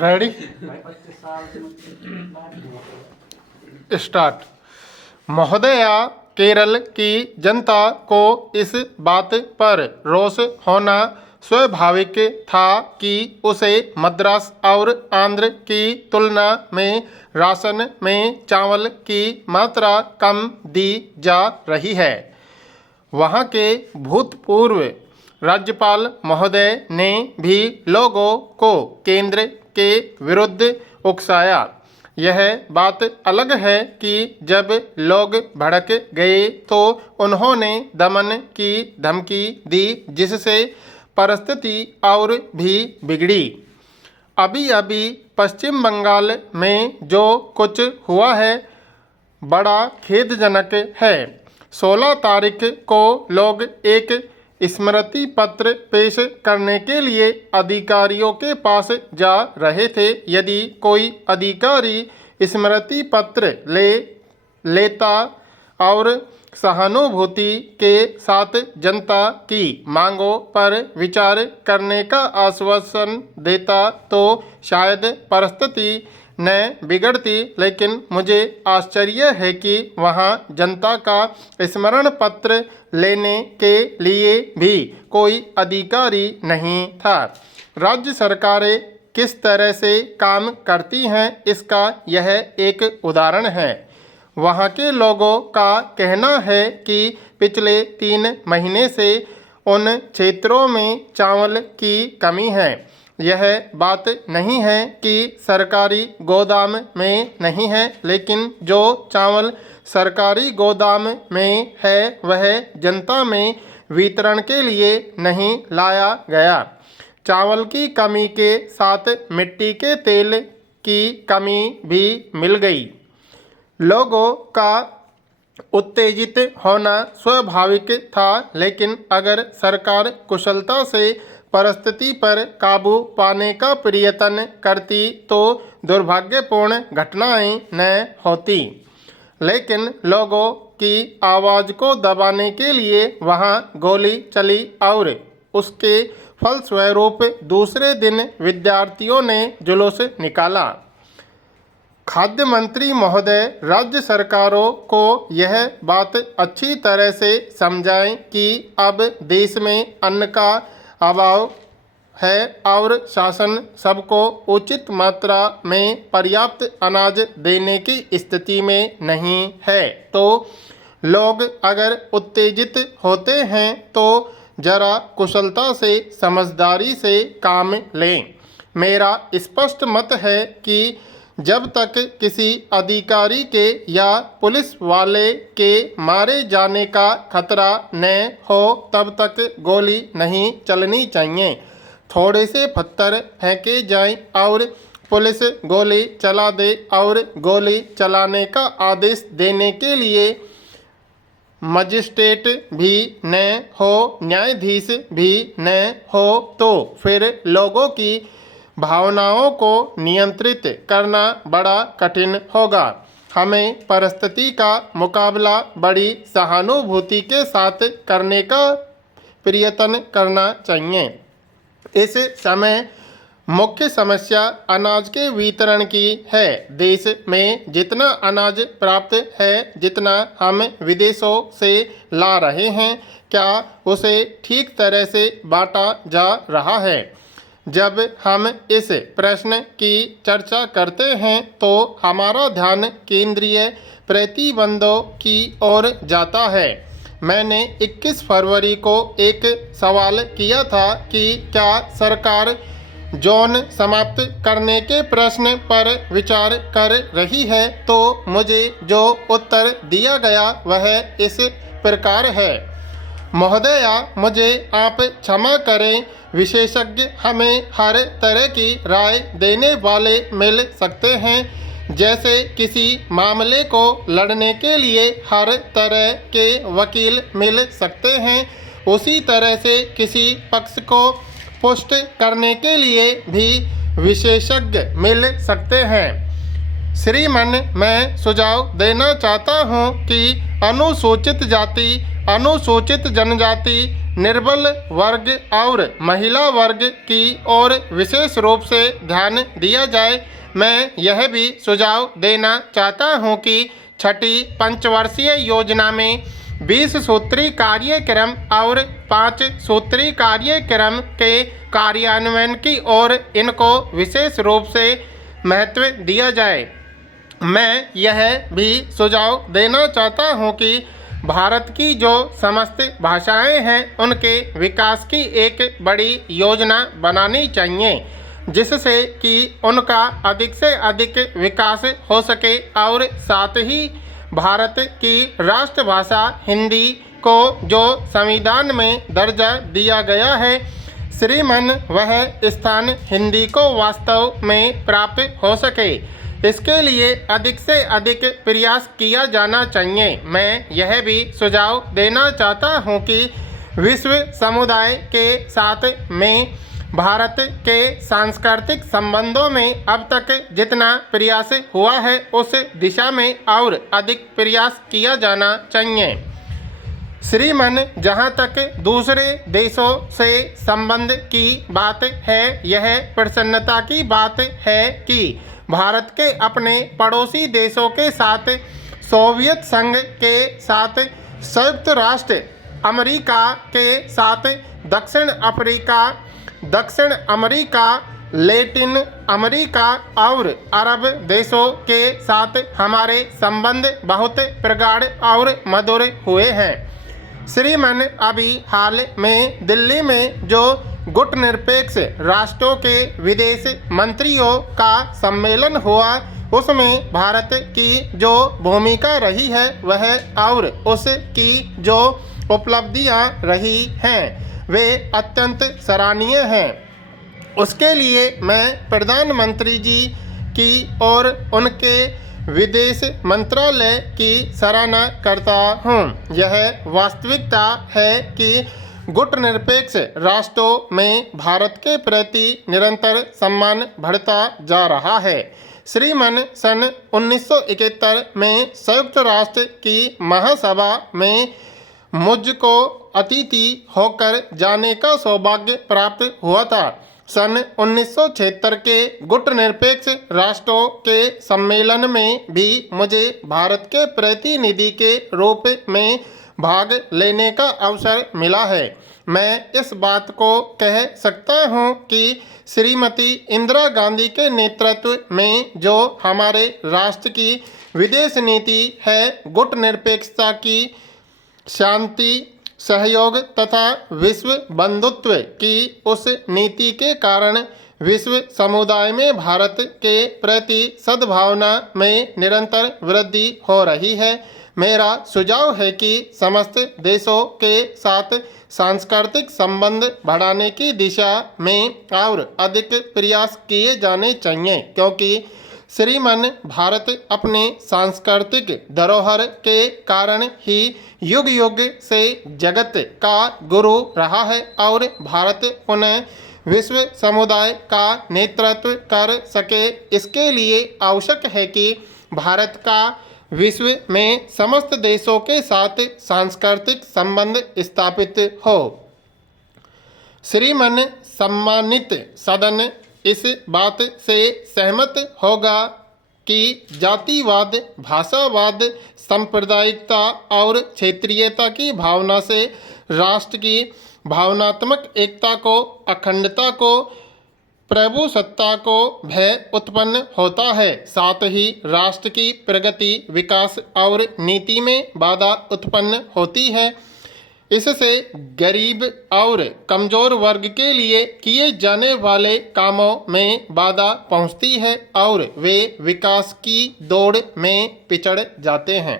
Ready start. महोदया, केरल की जनता को इस बात पर रोष होना स्वाभाविक था कि उसे मद्रास और आंध्र की तुलना में राशन में चावल की मात्रा कम दी जा रही है। वहाँ के भूतपूर्व राज्यपाल महोदय ने भी लोगों को केंद्र के विरुद्ध उकसाया। यह बात अलग है कि जब लोग भड़क गए तो उन्होंने दमन की धमकी दी, जिससे परिस्थिति और भी बिगड़ी। अभी अभी पश्चिम बंगाल में जो कुछ हुआ है बड़ा खेदजनक है। 16 तारीख को लोग एक स्मृति पत्र पेश करने के लिए अधिकारियों के पास जा रहे थे। यदि कोई अधिकारी स्मृति पत्र लेता और सहानुभूति के साथ जनता की मांगों पर विचार करने का आश्वासन देता तो शायद परिस्थिति न बिगड़ती, लेकिन मुझे आश्चर्य है कि वहाँ जनता का स्मरण पत्र लेने के लिए भी कोई अधिकारी नहीं था। राज्य सरकारें किस तरह से काम करती हैं, इसका यह एक उदाहरण है। वहाँ के लोगों का कहना है कि पिछले 3 महीने से उन क्षेत्रों में चावल की कमी है। यह बात नहीं है कि सरकारी गोदाम में नहीं है, लेकिन जो चावल सरकारी गोदाम में है वह जनता में वितरण के लिए नहीं लाया गया। चावल की कमी के साथ मिट्टी के तेल की कमी भी मिल गई। लोगों का उत्तेजित होना स्वाभाविक था, लेकिन अगर सरकार कुशलता से परिस्थिति पर काबू पाने का प्रयत्न करती तो दुर्भाग्यपूर्ण घटनाएं न होती। लेकिन लोगों की आवाज़ को दबाने के लिए वहां गोली चली और उसके फलस्वरूप दूसरे दिन विद्यार्थियों ने जुलूस निकाला। खाद्य मंत्री महोदय, राज्य सरकारों को यह बात अच्छी तरह से समझाएं कि अब देश में अन्न का अभाव है और शासन सबको उचित मात्रा में पर्याप्त अनाज देने की स्थिति में नहीं है। तो लोग अगर उत्तेजित होते हैं तो जरा कुशलता से समझदारी से काम लें। मेरा स्पष्ट मत है कि जब तक किसी अधिकारी के या पुलिस वाले के मारे जाने का खतरा न हो तब तक गोली नहीं चलनी चाहिए। थोड़े से पत्थर फेंके जाएं और पुलिस गोली चला दे और गोली चलाने का आदेश देने के लिए मजिस्ट्रेट भी न हो, न्यायाधीश भी न हो, तो फिर लोगों की भावनाओं को नियंत्रित करना बड़ा कठिन होगा। हमें परिस्थिति का मुकाबला बड़ी सहानुभूति के साथ करने का प्रयत्न करना चाहिए। इस समय मुख्य समस्या अनाज के वितरण की है। देश में जितना अनाज प्राप्त है, जितना हम विदेशों से ला रहे हैं, क्या उसे ठीक तरह से बांटा जा रहा है? जब हम इस प्रश्न की चर्चा करते हैं तो हमारा ध्यान केंद्रीय प्रतिबंधों की ओर जाता है। मैंने 21 फरवरी को एक सवाल किया था कि क्या सरकार जोन समाप्त करने के प्रश्न पर विचार कर रही है, तो मुझे जो उत्तर दिया गया वह इस प्रकार है। महोदया, मुझे आप क्षमा करें, विशेषज्ञ हमें हर तरह की राय देने वाले मिल सकते हैं। जैसे किसी मामले को लड़ने के लिए हर तरह के वकील मिल सकते हैं, उसी तरह से किसी पक्ष को पुष्ट करने के लिए भी विशेषज्ञ मिल सकते हैं। श्रीमान, मैं सुझाव देना चाहता हूं कि अनुसूचित जाति, अनुसूचित जनजाति, निर्बल वर्ग और महिला वर्ग की ओर विशेष रूप से ध्यान दिया जाए। मैं यह भी सुझाव देना चाहता हूं कि छठी पंचवर्षीय योजना में 20 सूत्री कार्यक्रम और 5 सूत्री कार्यक्रम के कार्यान्वयन की ओर इनको विशेष रूप से महत्व दिया जाए। मैं यह भी सुझाव देना चाहता हूं कि भारत की जो समस्त भाषाएं हैं उनके विकास की एक बड़ी योजना बनानी चाहिए, जिससे कि उनका अधिक से अधिक विकास हो सके और साथ ही भारत की राष्ट्रभाषा हिंदी को जो संविधान में दर्जा दिया गया है, श्रीमान वह स्थान हिंदी को वास्तव में प्राप्त हो सके, इसके लिए अधिक से अधिक प्रयास किया जाना चाहिए। मैं यह भी सुझाव देना चाहता हूं कि विश्व समुदाय के साथ में भारत के सांस्कृतिक संबंधों में अब तक जितना प्रयास हुआ है उस दिशा में और अधिक प्रयास किया जाना चाहिए। श्रीमान जहाँ तक दूसरे देशों से संबंध की बात है, यह प्रसन्नता की बात है कि भारत के अपने पड़ोसी देशों के साथ, सोवियत संघ के साथ, संयुक्त राष्ट्र अमेरिका के साथ, दक्षिण अमेरिका, लैटिन अमेरिका और अरब देशों के साथ हमारे संबंध बहुत प्रगाढ़ और मधुर हुए हैं। श्रीमान अभी हाल में दिल्ली में जो गुटनिरपेक्ष राष्ट्रों के विदेश मंत्रियों का सम्मेलन हुआ, उसमें भारत की जो भूमिका रही है वह और उसकी जो उपलब्धियां रही हैं वे अत्यंत सराहनीय हैं। उसके लिए मैं प्रधानमंत्री जी की और उनके विदेश मंत्रालय की सराहना करता हूं। यह वास्तविकता है कि गुटनिरपेक्ष राष्ट्रों में भारत के प्रति निरंतर सम्मान बढ़ता जा रहा है। श्रीमान सन 1971 में संयुक्त राष्ट्र की महासभा में मुझको अतिथि होकर जाने का सौभाग्य प्राप्त हुआ था। सन 1976 के गुटनिरपेक्ष राष्ट्रों के सम्मेलन में भी मुझे भारत के प्रतिनिधि के रूप में भाग लेने का अवसर मिला है। मैं इस बात को कह सकता हूं कि श्रीमती इंदिरा गांधी के नेतृत्व में जो हमारे राष्ट्र की विदेश नीति है, गुटनिरपेक्षता की, शांति, सहयोग तथा विश्व बंधुत्व की उस नीति के कारण विश्व समुदाय में भारत के प्रति सद्भावना में निरंतर वृद्धि हो रही है। मेरा सुझाव है कि समस्त देशों के साथ सांस्कृतिक संबंध बढ़ाने की दिशा में और अधिक प्रयास किए जाने चाहिए, क्योंकि श्रीमान भारत अपने सांस्कृतिक धरोहर के कारण ही युग युग से जगत का गुरु रहा है और भारत पुनः विश्व समुदाय का नेतृत्व कर सके। इसके लिए आवश्यक है कि भारत का विश्व में समस्त देशों के साथ सांस्कृतिक संबंध स्थापित हो। श्रीमान सम्मानित सदन इस बात से सहमत होगा कि जातिवाद, भाषावाद, सांप्रदायिकता और क्षेत्रीयता की भावना से राष्ट्र की भावनात्मक एकता को, अखंडता को, प्रभुसत्ता को भय उत्पन्न होता है। साथ ही राष्ट्र की प्रगति, विकास और नीति में बाधा उत्पन्न होती है। इससे गरीब और कमज़ोर वर्ग के लिए किए जाने वाले कामों में बाधा पहुंचती है और वे विकास की दौड़ में पिछड़ जाते हैं।